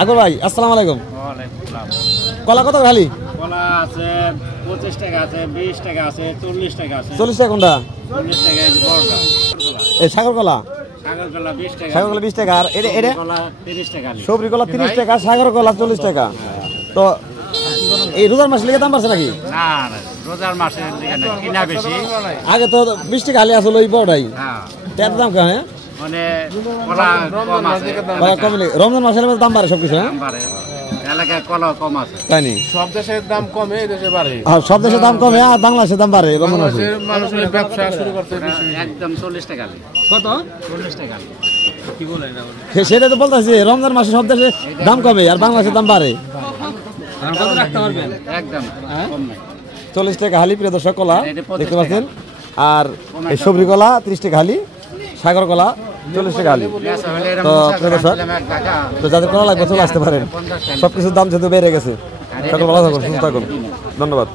আকবর ভাই আসসালামু আলাইকুম। ওয়ালাইকুম আসসালাম। কলা কত খালি? কলা আছে 25 টাকা আছে, 20 টাকা আছে, 40 টাকা আছে। 40 টাকা কোনটা? 40 টাকা এই বড়টা। এই সাগর কলা। সাগর কলা 20 টাকা। সাগর কলা 20 টাকা আর এটা কলা 30 টাকা। সবরি কলা 30 টাকা, সাগর কলা 40 টাকা। তো এই রোজার মাসে লেগে দাম বাড়ছে নাকি? না না, রোজার মাসে কিনা বেশি। আগে তো 20 টাকা খালি আসলে ওই বড়টাই। হ্যাঁ। এত দাম কেন? মানে কলা কম আছে। রমজান মাসের দাম বাড়ে সবকিছু। হ্যাঁ বাড়ে। এলাকায় কলা কম আছে। তাই নি? সব দেশের দাম কমে, এই দেশে বাড়ে। আর সব দেশের দাম কমে আর বাংলাদেশের দাম বাড়ে রমজান মাসে। মানুষের ব্যবসা শুরু করতে বেশি। একদম 40 টাকা। কত? 40 টাকা। কি বলেন না? সেটা তো বলতেছি রমজান মাসে সব দেশে দাম কমে আর বাংলাদেশের দাম বাড়ে। কত রাখতে পারবেন? একদম কম নাই। 40 টাকা হালি প্রিয় দর্শক কলা দেখতে পাচ্ছেন। আর এই সবরি কলা 30 টাকা হালি, সাগর কলা 40 টাকা হালি। তো প্রিয় দর্শক, তো যাদের কলা লাগবে চলে আসতে পারেন। সবকিছুর দাম যেহেতু বেড়ে গেছে। সকল ভালো থাকুন, সুস্থ থাকুন, ধন্যবাদ।